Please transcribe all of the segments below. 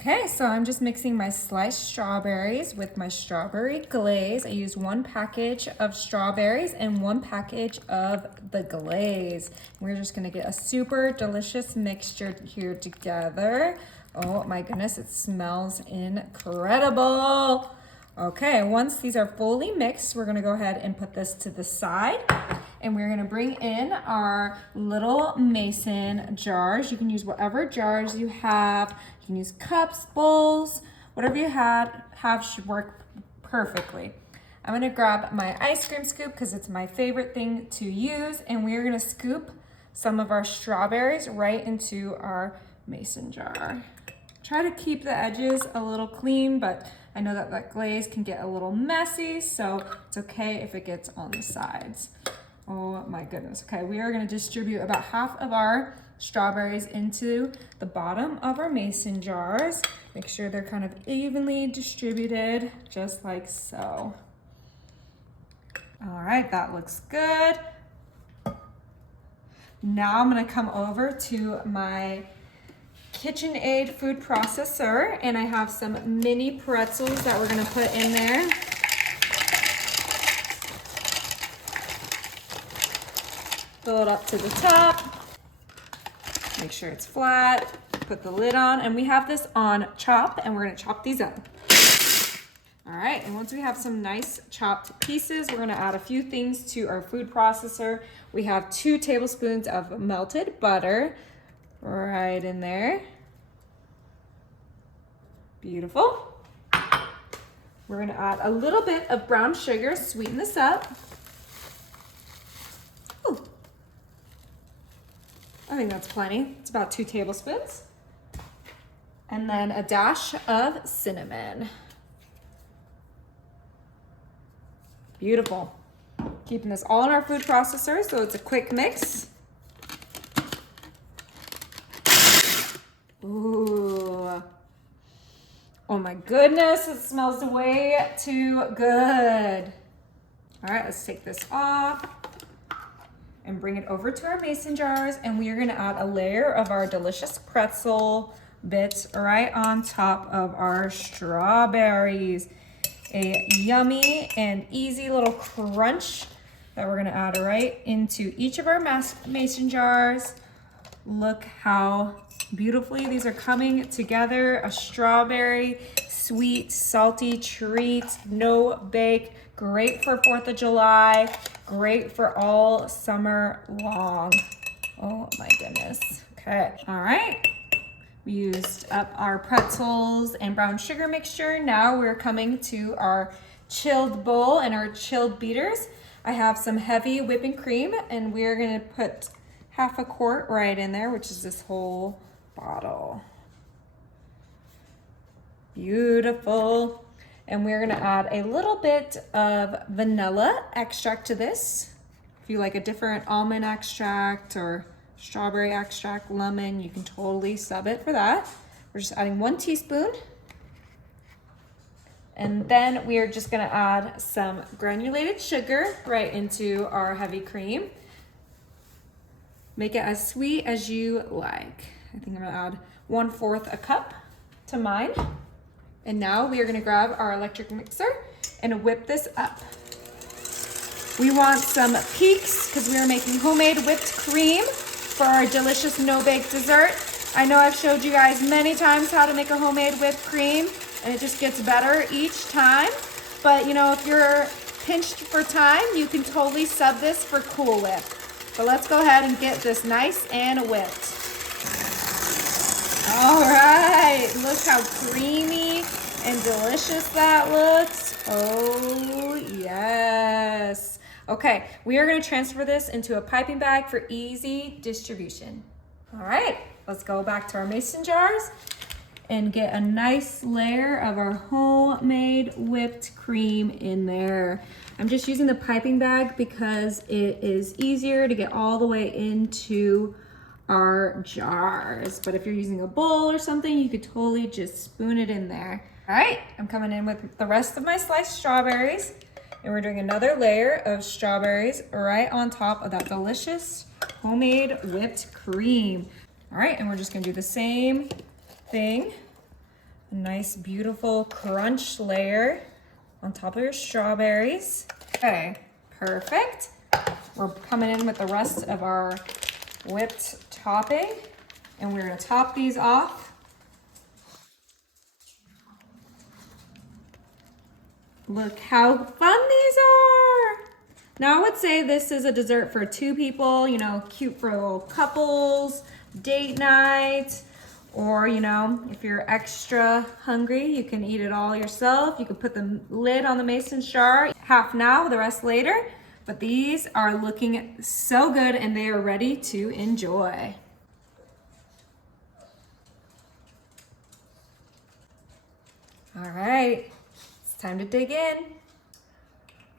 Okay, so I'm just mixing my sliced strawberries with my strawberry glaze. I use 1 package of strawberries and 1 package of the glaze. We're just gonna get a super delicious mixture here together. Oh my goodness, it smells incredible. Okay, once these are fully mixed, we're gonna go ahead and put this to the side. And we're gonna bring in our little mason jars. You can use whatever jars you have. You can use cups, bowls, whatever you have should work perfectly. I'm gonna grab my ice cream scoop because it's my favorite thing to use, and we're gonna scoop some of our strawberries right into our mason jar. Try to keep the edges a little clean, but I know that glaze can get a little messy, so it's okay if it gets on the sides. Oh my goodness. Okay, we are gonna distribute about half of our strawberries into the bottom of our mason jars. Make sure they're kind of evenly distributed, just like so. All right, that looks good. Now I'm gonna come over to my KitchenAid food processor, and I have some mini pretzels that we're gonna put in there. Fill it up to the top. Make sure it's flat. Put the lid on, and we have this on chop, and we're gonna chop these up. All right, and once we have some nice chopped pieces, we're gonna add a few things to our food processor. We have 2 tablespoons of melted butter right in there. Beautiful. We're gonna add a little bit of brown sugar, sweeten this up. Ooh. I think that's plenty. It's about 2 tablespoons. And then a dash of cinnamon. Beautiful. Keeping this all in our food processor so it's a quick mix. Ooh. Oh my goodness, it smells way too good. All right, let's take this off and bring it over to our mason jars, and we are gonna add a layer of our delicious pretzel bits right on top of our strawberries. A yummy and easy little crunch that we're gonna add right into each of our mason jars. Look how beautifully these are coming together. A strawberry, sweet, salty treat, no bake, great for 4th of July, great for all summer long. Oh my goodness. Okay, all right. We used up our pretzels and brown sugar mixture. Now we're coming to our chilled bowl and our chilled beaters. I have some heavy whipping cream, and we're gonna put half a quart right in there, which is this whole bottle. Beautiful. And we're gonna add a little bit of vanilla extract to this. If you like a different almond extract or strawberry extract, lemon, you can totally sub it for that. We're just adding 1 teaspoon. And then we are just gonna add some granulated sugar right into our heavy cream. Make it as sweet as you like. I think I'm gonna add 1/4 a cup to mine. And now we are gonna grab our electric mixer and whip this up. We want some peaks because we are making homemade whipped cream for our delicious no-bake dessert. I know I've showed you guys many times how to make a homemade whipped cream, and it just gets better each time. But you know, if you're pinched for time, you can totally sub this for Cool Whip. So let's go ahead and get this nice and whipped. All right, look how creamy and delicious that looks. Oh yes. Okay, we are gonna transfer this into a piping bag for easy distribution. All right, let's go back to our mason jars and get a nice layer of our homemade whipped cream in there. I'm just using the piping bag because it is easier to get all the way into our jars. But if you're using a bowl or something, you could totally just spoon it in there. All right, I'm coming in with the rest of my sliced strawberries, and we're doing another layer of strawberries right on top of that delicious homemade whipped cream. All right, and we're just gonna do the same thing a nice, beautiful crunch layer on top of your strawberries. Okay, perfect. We're coming in with the rest of our whipped topping, and we're gonna top these off. Look how fun these are. Now I would say this is a dessert for 2 people, you know, cute for little couples, date night, or, you know, if you're extra hungry, you can eat it all yourself. You can put the lid on the mason jar, half now, the rest later. But these are looking so good and they are ready to enjoy. All right, it's time to dig in.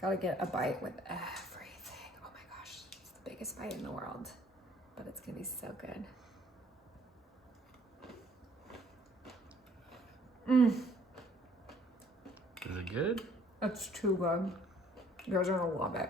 Gotta get a bite with everything. Oh my gosh, it's the biggest bite in the world, but it's gonna be so good. Is it good? It's too good. You guys are gonna love it.